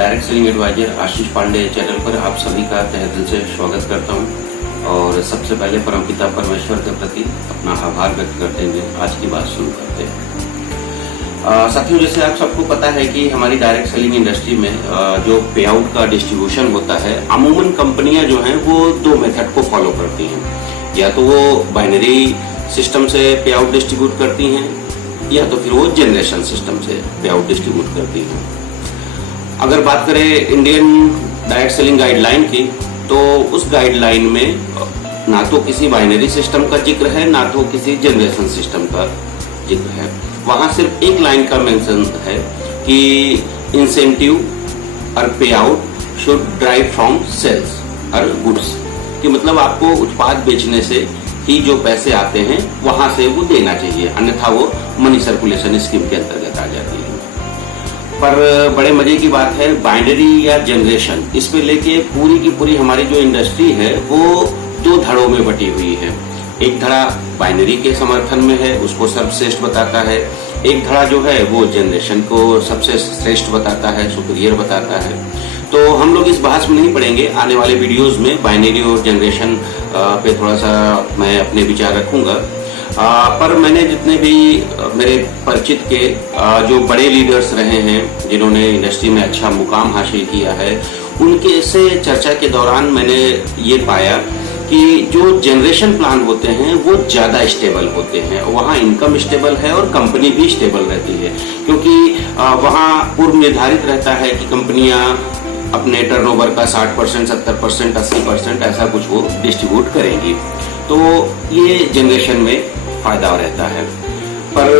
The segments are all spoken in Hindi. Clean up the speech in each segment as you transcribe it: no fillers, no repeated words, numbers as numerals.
डायरेक्ट सेलिंग एडवाइजर आशीष पांडे चैनल पर आप सभी का तहे दिल से स्वागत करता हूं और सबसे पहले परमपिता परमेश्वर के प्रति अपना आभार व्यक्त करते हुए आज की बात शुरू करते हैं। साथियों, जैसे आप सबको पता है कि हमारी डायरेक्ट सेलिंग इंडस्ट्री में जो पे आउट का डिस्ट्रीब्यूशन होता है, अमूमन कंपनियां जो हैं वो दो मेथड को फॉलो करती हैं। या तो वो बाइनरी सिस्टम से पे आउट डिस्ट्रीब्यूट करती हैं या तो फिर वो जनरेशन सिस्टम से पे आउट डिस्ट्रीब्यूट करती हैं। अगर बात करें इंडियन डायरेक्ट सेलिंग गाइडलाइन की, तो उस गाइडलाइन में ना तो किसी बाइनरी सिस्टम का जिक्र है ना तो किसी जनरेशन सिस्टम का जिक्र है। वहां सिर्फ एक लाइन का मेंशन है कि इंसेंटिव और pay out should drive from sales और गुड्स, कि मतलब आपको उत्पाद बेचने से ही जो पैसे आते हैं वहां से वो देना चाहिए, अन्यथा वो मनी सर्कुलेशन स्कीम के अंतर्गत आ जाती है। पर बड़े मजे की बात है, बाइनरी या जनरेशन, इस पे लेके पूरी की पूरी हमारी जो इंडस्ट्री है वो दो धड़ों में बटी हुई है। एक धड़ा बाइनरी के समर्थन में है, उसको सर्वश्रेष्ठ बताता है। एक धड़ा जो है वो जनरेशन को सबसे श्रेष्ठ बताता है, सुपीरियर बताता है। तो हम लोग इस बहस में नहीं पड़ेंगे। आने वाले वीडियोस में बाइनरी और जनरेशन पे थोड़ा सा मैं अपने विचार रखूंगा। पर मैंने जितने भी मेरे परिचित के जो बड़े लीडर्स रहे हैं, जिन्होंने इंडस्ट्री में अच्छा मुकाम हासिल किया है, उनके से चर्चा के दौरान मैंने ये पाया कि जो जनरेशन प्लान होते हैं वो ज्यादा स्टेबल होते हैं। वहाँ इनकम स्टेबल है और कंपनी भी स्टेबल रहती है, क्योंकि वहाँ पूर्व निर्धारित रहता है कि कंपनियां अपने टर्नओवर का 60%, 70%, 80% ऐसा कुछ वो डिस्ट्रीब्यूट करेंगी। तो ये जनरेशन में फायदा रहता है। पर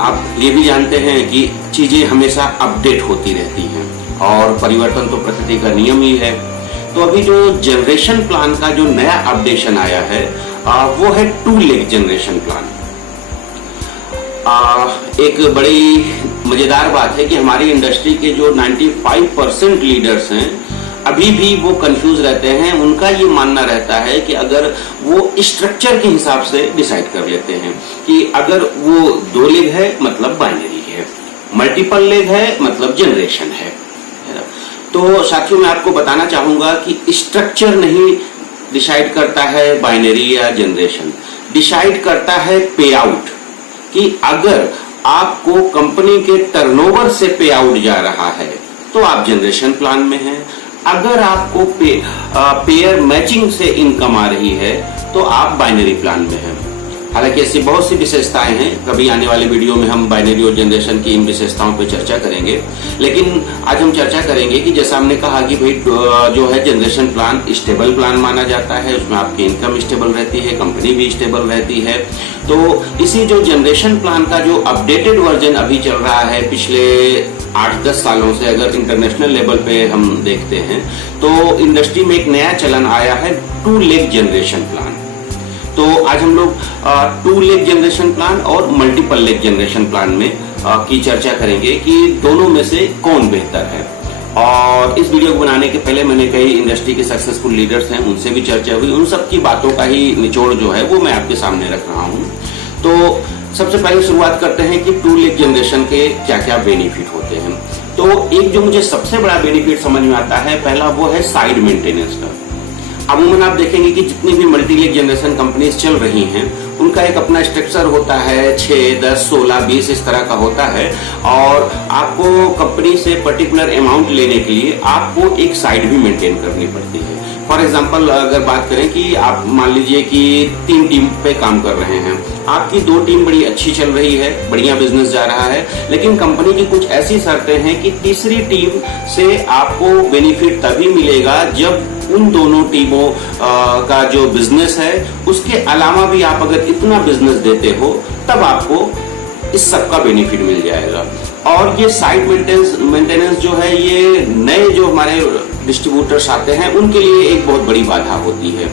आप ये भी जानते हैं कि चीजें हमेशा अपडेट होती रहती हैं और परिवर्तन तो प्रकृति का नियम ही है। तो अभी जो जनरेशन प्लान का जो नया अपडेशन आया है वो है 2 लेग जनरेशन प्लान। एक बड़ी मजेदार बात है कि हमारी इंडस्ट्री के जो 95% लीडर्स हैं अभी भी वो कंफ्यूज रहते हैं। उनका ये मानना रहता है कि अगर वो स्ट्रक्चर के हिसाब से डिसाइड कर लेते हैं कि अगर वो 2 लेग है मतलब बाइनरी है, मल्टीपल लेग है मतलब जनरेशन है। तो साथियों, मैं आपको बताना चाहूंगा कि स्ट्रक्चर नहीं डिसाइड करता है बाइनरी या जनरेशन, डिसाइड करता है पे आउट, कि अगर आपको कंपनी के टर्नओवर से पे आउट जा रहा है तो आप जनरेशन प्लान में हैं। अगर आपको पेयर मैचिंग से इनकम आ रही है तो आप बाइनरी प्लान में हैं। हालांकि ऐसी बहुत सी विशेषताएं हैं, कभी आने वाले वीडियो में हम बाइनरी और जनरेशन की इन विशेषताओं पर चर्चा करेंगे। लेकिन आज हम चर्चा करेंगे कि जैसा हमने कहा कि भाई जो है जनरेशन प्लान स्टेबल प्लान माना जाता है, उसमें आपकी इनकम स्टेबल रहती है, कंपनी भी स्टेबल रहती है। तो इसी जो जनरेशन प्लान का जो अपडेटेड वर्जन अभी चल रहा है पिछले 8-10 सालों से, अगर इंटरनेशनल लेवल पे हम देखते हैं तो इंडस्ट्री में एक नया चलन आया है 2 लेग जनरेशन प्लान। तो आज हम लोग 2 लेग जनरेशन प्लान और मल्टीपल लेग जनरेशन प्लान में की चर्चा करेंगे कि दोनों में से कौन बेहतर है। और इस वीडियो को बनाने के पहले मैंने कई इंडस्ट्री के सक्सेसफुल लीडर्स हैं, उनसे भी चर्चा हुई। उन सब की बातों का ही निचोड़ जो है वो मैं आपके सामने रख रहा हूँ। तो सबसे पहले शुरुआत करते हैं कि 2 लेग जनरेशन के क्या क्या बेनिफिट होते हैं। तो एक जो मुझे सबसे बड़ा बेनिफिट समझ में आता है, पहला वो है साइड मेंटेनेंस का। अमूमन आप देखेंगे कि जितनी भी मल्टी लेग जनरेशन कंपनीज चल रही हैं उनका एक अपना स्ट्रक्चर होता है, 6, 10, 16, 20 इस तरह का होता है। और आपको कंपनी से पर्टिकुलर अमाउंट लेने के लिए आपको एक साइड भी मेंटेन करनी पड़ती है। फॉर एग्जाम्पल अगर बात करें कि आप मान लीजिए कि 3 टीम पे काम कर रहे हैं, आपकी 2 टीम बड़ी अच्छी चल रही है, बढ़िया बिजनेस जा रहा है, लेकिन कंपनी की कुछ ऐसी शर्तें हैं कि तीसरी टीम से आपको बेनिफिट तभी मिलेगा जब उन दोनों टीमों का जो बिजनेस है उसके अलावा भी आप अगर इतना बिजनेस देते हो तब आपको इस सब का बेनिफिट मिल जाएगा। और ये साइड मेंटेनेंस जो है ये नए जो हमारे डिस्ट्रीब्यूटर्स आते हैं उनके लिए एक बहुत बड़ी बाधा होती है।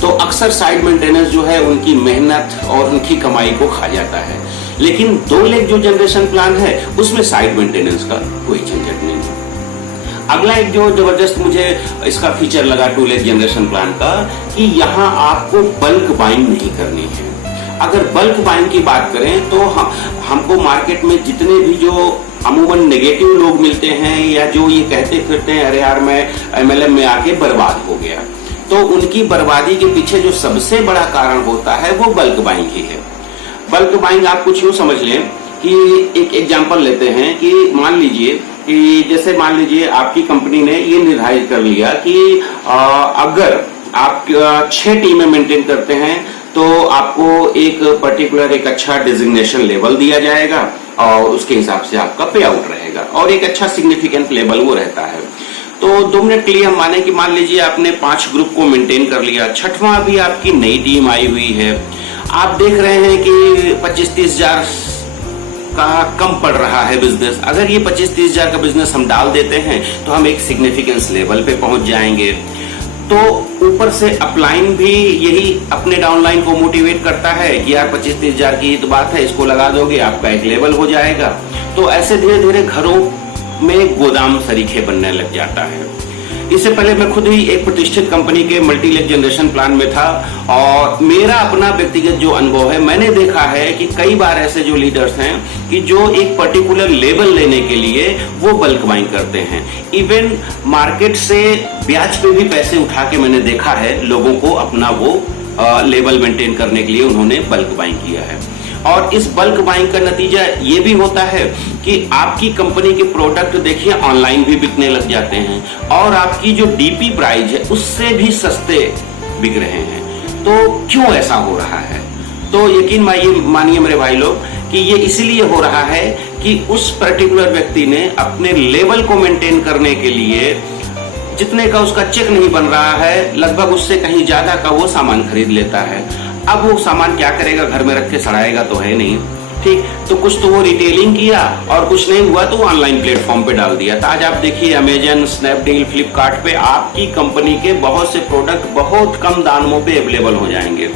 तो अक्सर साइड मेंटेनेंस जो है उनकी मेहनत और उनकी कमाई को खा जाता है। लेकिन 2 लेग जो जनरेशन प्लान है उसमें साइड मेंटेनेंस का कोई झंझट नहीं है। अगला एक जो जबरदस्त मुझे इसका फीचर लगा 2 लेग जनरेशन प्लान का, कि यहाँ आपको बल्क बाइंग नहीं करनी है। अगर बल्क बाइंग की बात करें तो हमको मार्केट में जितने भी जो अमूमन नेगेटिव लोग मिलते हैं, या जो ये कहते फिरते हैं अरे यार मैं MLM में आके बर्बाद हो गया। तो उनकी बर्बादी के पीछे जो सबसे बड़ा कारण होता है वो बल्क बाइंग ही है। बल्क बाइंग आप कुछ यूं समझ लें कि एक एग्जांपल लेते हैं कि मान लीजिए कि जैसे मान लीजिए आपकी कंपनी ने ये निर्धारित कर लिया कि अगर आप 6 टीमें मेंटेन करते हैं तो आपको एक पर्टिकुलर एक अच्छा डिजिग्नेशन लेवल दिया जाएगा और उसके हिसाब से आपका पे आउट रहेगा और एक अच्छा सिग्निफिकेंट लेवल वो रहता है। तो 2 मिनट के लिए हम माने कि मान लीजिए आपने 5 ग्रुप को मेंटेन कर लिया, 6वां अभी आपकी नई टीम आई हुई है, आप देख रहे हैं कि 25-30 हजार का कम पड़ रहा है बिजनेस। अगर ये 25-30 हजार का बिजनेस हम डाल देते हैं तो हम एक सिग्निफिकेंस लेवल पे पहुंच जाएंगे। तो ऊपर से अपलाइन भी यही अपने डाउनलाइन को मोटिवेट करता है कि यार 25-30 हजार की तो बात है, इसको लगा दोगे आपका एक लेवल हो जाएगा। तो ऐसे धीरे धीरे घरों में गोदाम सरीखे बनने लग जाता है। इससे पहले मैं खुद ही एक प्रतिष्ठित कंपनी के मल्टी लेग जनरेशन प्लान में था और मेरा अपना व्यक्तिगत जो अनुभव है, मैंने देखा है कि कई बार ऐसे जो लीडर्स हैं कि जो एक पर्टिकुलर लेवल लेने के लिए वो बल्क बाइंग करते हैं। इवन मार्केट से ब्याज पे भी पैसे उठा के मैंने देखा है लोगों को अपना वो लेवल मेंटेन करने के लिए उन्होंने बल्क बाइंग किया है। और इस बल्क बाइंग का नतीजा ये भी होता है कि आपकी कंपनी के प्रोडक्ट देखिए ऑनलाइन भी बिकने लग जाते हैं और आपकी जो डीपी प्राइस है उससे भी सस्ते बिक रहे हैं। तो क्यों ऐसा हो रहा है? तो यकीन मानिए मेरे भाई लोग कि ये इसीलिए हो रहा है कि उस पर्टिकुलर व्यक्ति ने अपने लेवल को मेंटेन करने के लिए जितने का उसका चेक नहीं बन रहा है, लगभग उससे कहीं ज्यादा का वो सामान खरीद लेता है। अब वो सामान क्या करेगा, घर में रख के सड़ाएगा तो है नहीं, ठीक। तो कुछ तो वो रिटेलिंग किया और कुछ नहीं हुआ तो वो ऑनलाइन प्लेटफॉर्म पे डाल दिया। तो आज आप देखिए अमेजन, स्नैपडील, फ्लिपकार्ट पे आपकी कंपनी के बहुत से प्रोडक्ट बहुत कम दामों पे अवेलेबल हो जाएंगे।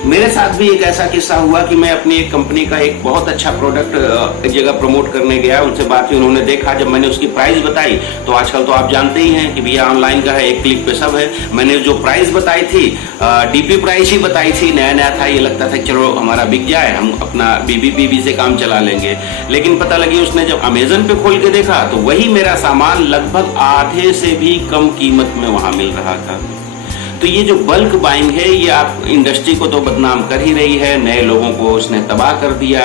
मेरे साथ भी एक ऐसा किस्सा हुआ कि मैं अपनी एक कंपनी का एक बहुत अच्छा प्रोडक्ट एक जगह प्रमोट करने गया, उनसे बात की, उन्होंने देखा, जब मैंने उसकी प्राइस बताई तो आजकल तो आप जानते ही हैं कि भैया ऑनलाइन का है, एक क्लिक पे सब है। मैंने जो प्राइस बताई थी डीपी प्राइस ही बताई थी, नया नया था, ये लगता था चलो हमारा बिक जाए, हम अपना बीबीपीबी से काम चला लेंगे। लेकिन पता लगी उसने जब अमेजन पे खोल के देखा तो वही मेरा सामान लगभग आधे से भी कम कीमत में वहां मिल रहा था। तो ये जो बल्क बाइंग है ये आप इंडस्ट्री को तो बदनाम कर ही रही है, नए लोगों को उसने तबाह कर दिया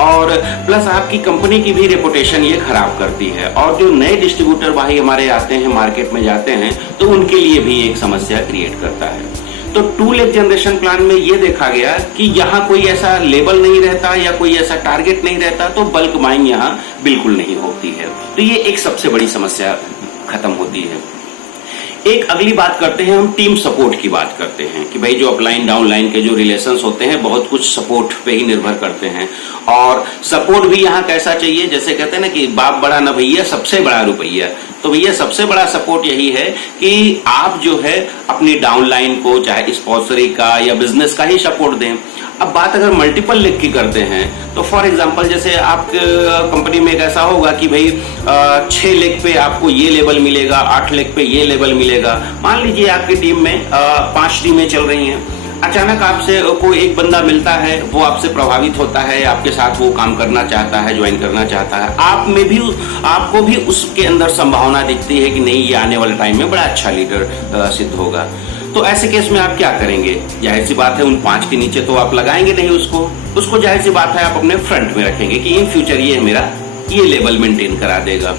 और प्लस आपकी कंपनी की भी रेपुटेशन ये खराब करती है। और जो नए डिस्ट्रीब्यूटर भाई हमारे आते हैं, मार्केट में जाते हैं, तो उनके लिए भी एक समस्या क्रिएट करता है। तो 2 लेग जनरेशन प्लान में ये देखा गया कि यहाँ कोई ऐसा लेवल नहीं रहता या कोई ऐसा टारगेट नहीं रहता, तो बल्क बाइंग यहाँ बिल्कुल नहीं होती है। तो ये एक सबसे बड़ी समस्या खत्म होती है। एक अगली बात करते हैं, हम टीम सपोर्ट की बात करते हैं कि भाई जो अपलाइन डाउनलाइन के जो रिलेशंस होते हैं बहुत कुछ सपोर्ट पे ही निर्भर करते हैं। और सपोर्ट भी यहाँ कैसा चाहिए, जैसे कहते हैं ना कि बाप बड़ा न भैया सबसे बड़ा रुपया। तो भैया सबसे बड़ा सपोर्ट यही है कि आप जो है अपनी डाउनलाइन को चाहे स्पॉन्सरी का या बिजनेस का ही सपोर्ट दें। अब बात अगर मल्टीपल लेग की करते हैं तो फॉर एग्जांपल जैसे आप कंपनी में एक ऐसा होगा कि भाई 6 लेग पे आपको ये लेवल मिलेगा, 8 लेग पे ये लेवल मिलेगा। मान लीजिए आपकी टीम में 5 टीमें चल रही हैं, अचानक आपसे कोई एक बंदा मिलता है, वो आपसे प्रभावित होता है, आपके साथ वो काम करना चाहता है, ज्वाइन करना चाहता है, आपको भी उसके अंदर संभावना दिखती है कि नहीं ये आने वाले टाइम में बड़ा अच्छा लीडर सिद्ध होगा। तो ऐसे केस में आप क्या करेंगे? जाहिर सी बात है उन 5 के नीचे तो आप लगाएंगे नहीं उसको जाहिर सी बात है आप अपने फ्रंट में रखेंगे कि इन फ्यूचर ये मेरा ये लेवल मेंटेन करा देगा।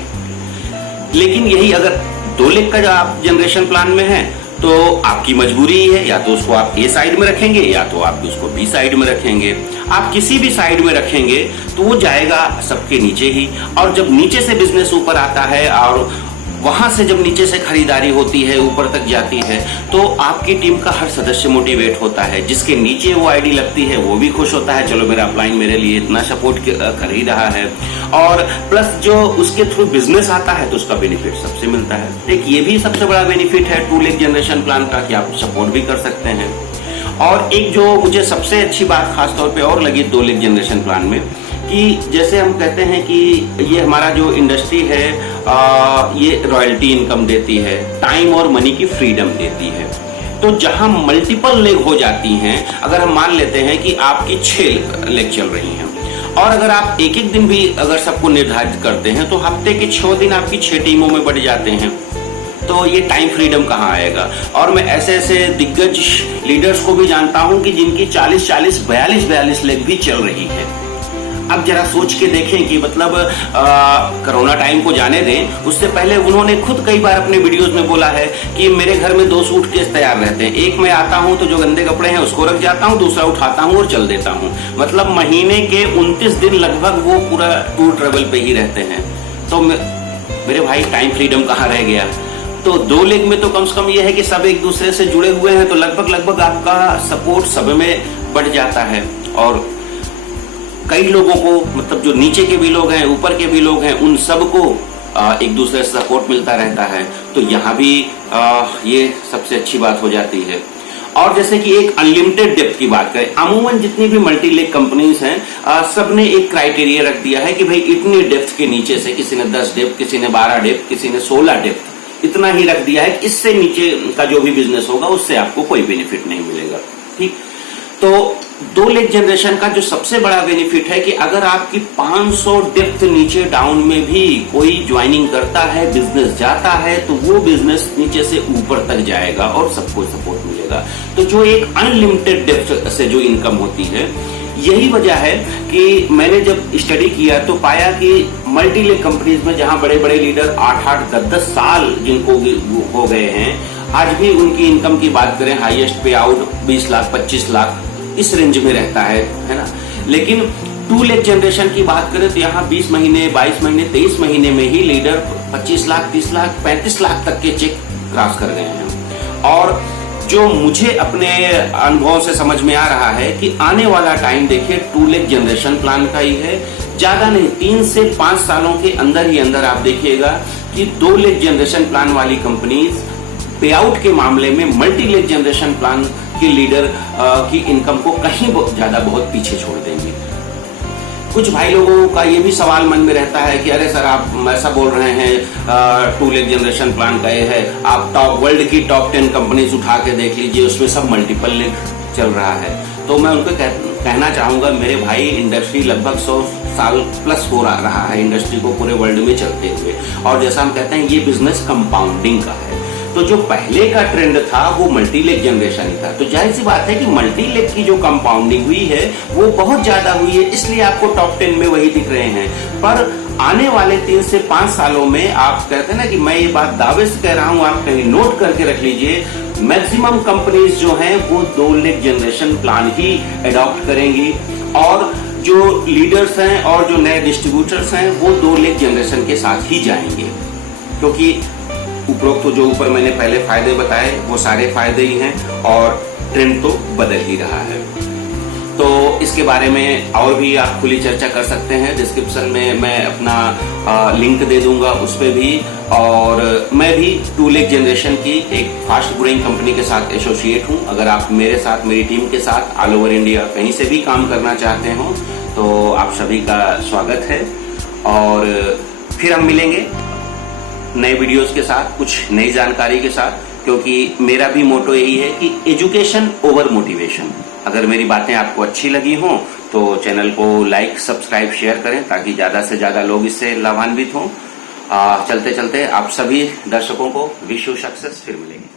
लेकिन यही अगर 2 लेग का जो आप जनरेशन प्लान में है तो आपकी मजबूरी ही है, या तो उसको आप ए साइड में रखेंगे या तो आप उसको बी साइड में रखेंगे। आप किसी भी साइड में रखेंगे तो वो जाएगा सबके नीचे ही, और जब नीचे से बिजनेस ऊपर आता है और वहां से जब नीचे से खरीदारी होती है ऊपर तक जाती है तो आपकी टीम का हर सदस्य मोटिवेट होता है। जिसके नीचे वो आईडी लगती है वो भी खुश होता है, चलो मेरा अपलाइन मेरे लिए इतना सपोर्ट कर ही रहा है। और प्लस जो उसके थ्रू बिजनेस आता है तो उसका बेनिफिट सबसे मिलता है। एक ये भी सबसे बड़ा बेनिफिट है 2 लेग जनरेशन प्लान का कि आप सपोर्ट भी कर सकते हैं। और एक जो मुझे सबसे अच्छी बात खासतौर पर और लगी 2 लेग जनरेशन प्लान में कि जैसे हम कहते हैं कि ये हमारा जो इंडस्ट्री है ये रॉयल्टी इनकम देती है, टाइम और मनी की फ्रीडम देती है। तो जहां मल्टीपल लेग हो जाती हैं, अगर हम मान लेते हैं कि आपकी 6 लेग चल रही हैं और अगर आप एक एक दिन भी अगर सबको निर्धारित करते हैं तो हफ्ते के 6 दिन आपकी 6 टीमों में बढ़ जाते हैं। तो ये टाइम फ्रीडम कहाँ आएगा। और मैं ऐसे ऐसे दिग्गज लीडर्स को भी जानता हूं कि जिनकी 40-40, 42-42 लेग भी चल रही है। अब जरा सोच के देखें कि मतलब कोरोना टाइम को जाने दें, उससे पहले उन्होंने खुद कई बार अपने वीडियोस में बोला है कि मेरे घर में 2 सूटकेस तैयार रहते हैं, एक मैं आता हूं तो जो गंदे कपड़े हैं उसको रख जाता हूं, दूसरा उठाता हूं और चल देता हूं। मतलब महीने के 29 दिन लगभग वो पूरा टूर ट्रेवल पे ही रहते हैं। तो मेरे भाई टाइम फ्रीडम कहाँ रह गया। तो 2 लेग में तो कम से कम ये है कि सब एक दूसरे से जुड़े हुए हैं, तो लगभग आपका सपोर्ट सब में बढ़ जाता है। और कई लोगों को, मतलब जो नीचे के भी लोग हैं, ऊपर के भी लोग हैं, उन सबको एक दूसरे से सपोर्ट मिलता रहता है। तो यहाँ भी ये सबसे अच्छी बात हो जाती है। और जैसे कि एक अनलिमिटेड डेप्थ की बात करें, अमूमन जितनी भी मल्टी लेग कंपनीज हैं, सबने एक क्राइटेरिया रख दिया है कि भाई इतनी डेप्थ के नीचे से, किसी ने 10 डेप्थ, किसी ने 12 डेप्थ, किसी ने 16 डेप्थ, इतना ही रख दिया है कि इससे नीचे का जो भी बिजनेस होगा उससे आपको कोई बेनिफिट नहीं मिलेगा। ठीक, तो 2 लेग जनरेशन का जो सबसे बड़ा बेनिफिट है कि अगर आपकी 500 डेप्थ नीचे डाउन में भी कोई ज्वाइनिंग करता है, बिजनेस जाता है, तो वो बिजनेस नीचे से ऊपर तक जाएगा और सबको सपोर्ट मिलेगा। तो जो एक अनलिमिटेड डेप्थ से जो इनकम होती है, यही वजह है कि मैंने जब स्टडी किया तो पाया कि मल्टी लेग कंपनीज में जहां बड़े बड़े लीडर 8-8, 10-10 साल जिनको हो गए हैं, आज भी उनकी इनकम की बात करें, हाईएस्ट पे आउट 20 लाख, 25 लाख इस रेंज में रहता है ना। लेकिन 2 लेग जनरेशन की बात करें तो यहाँ 20 महीने, 22 महीने, 23 महीने में ही लीडर 25 लाख, 30 लाख, 35 लाख तक के चेक क्रॉस कर गए हैं। और जो मुझे अपने अनुभव से समझ में आ रहा है कि आने वाला टाइम देखिए 2 लेग जनरेशन प्लान का ही है। ज्यादा नहीं, 3 से 5 सालों के अंदर ही अंदर आप देखिएगा कि 2 लेग जनरेशन प्लान वाली कंपनीज पे आउट के मामले में मल्टी लेग जनरेशन प्लान की लीडर की इनकम को कहीं ज्यादा बहुत पीछे छोड़ देंगे। कुछ भाई लोगों का ये भी सवाल मन में रहता है कि अरे सर आप ऐसा बोल रहे हैं 2 लेग जनरेशन प्लान का ये है, आप वर्ल्ड की टॉप 10 कंपनीज उठा के देख लीजिए, उसमें सब मल्टीपल लेग चल रहा है। तो मैं उनको कहना चाहूंगा, मेरे भाई इंडस्ट्री लगभग 100 साल प्लस हो रहा है इंडस्ट्री को पूरे वर्ल्ड में चलते हुए। और जैसा हम कहते हैं ये बिजनेस कंपाउंडिंग का है। तो जो पहले का ट्रेंड था वो मल्टी लेग जनरेशन ही था। तो जाहिर सी बात है कि मल्टी लेग की जो कंपाउंडिंग हुई है वो बहुत ज्यादा हुई है, इसलिए आपको टॉप 10 में वही दिख रहे हैं। पर आने वाले 3 से 5 सालों में आप कहते हैं ना कि मैं ये बात दावे से कह रहा हूं, आप कहीं नोट करके रख लीजिए, मैक्सिमम कंपनीज जो हैं वो 2 लेग जनरेशन प्लान ही अडॉप्ट करेंगी। और जो लीडर्स हैं और जो नए डिस्ट्रीब्यूटर्स हैं वो 2 लेग जनरेशन के साथ ही जाएंगे, क्योंकि उपरोक्त तो जो ऊपर मैंने पहले फायदे बताए वो सारे फायदे ही हैं और ट्रेंड तो बदल ही रहा है। तो इसके बारे में और भी आप खुली चर्चा कर सकते हैं। डिस्क्रिप्शन में मैं अपना लिंक दे दूंगा उस पर भी। और मैं भी 2 लेग जनरेशन की एक फास्ट ग्रोइंग कंपनी के साथ एसोसिएट हूं। अगर आप मेरे साथ, मेरी टीम के साथ ऑल ओवर इंडिया कहीं से भी काम करना चाहते हो तो आप सभी का स्वागत है। और फिर हम मिलेंगे नए वीडियोस के साथ, कुछ नई जानकारी के साथ, क्योंकि मेरा भी मोटो यही है कि एजुकेशन ओवर मोटिवेशन। अगर मेरी बातें आपको अच्छी लगी हो तो चैनल को लाइक, सब्सक्राइब, शेयर करें ताकि ज्यादा से ज्यादा लोग इससे लाभान्वित हों। चलते चलते आप सभी दर्शकों को विश यू सक्सेस। फिर मिलेंगे।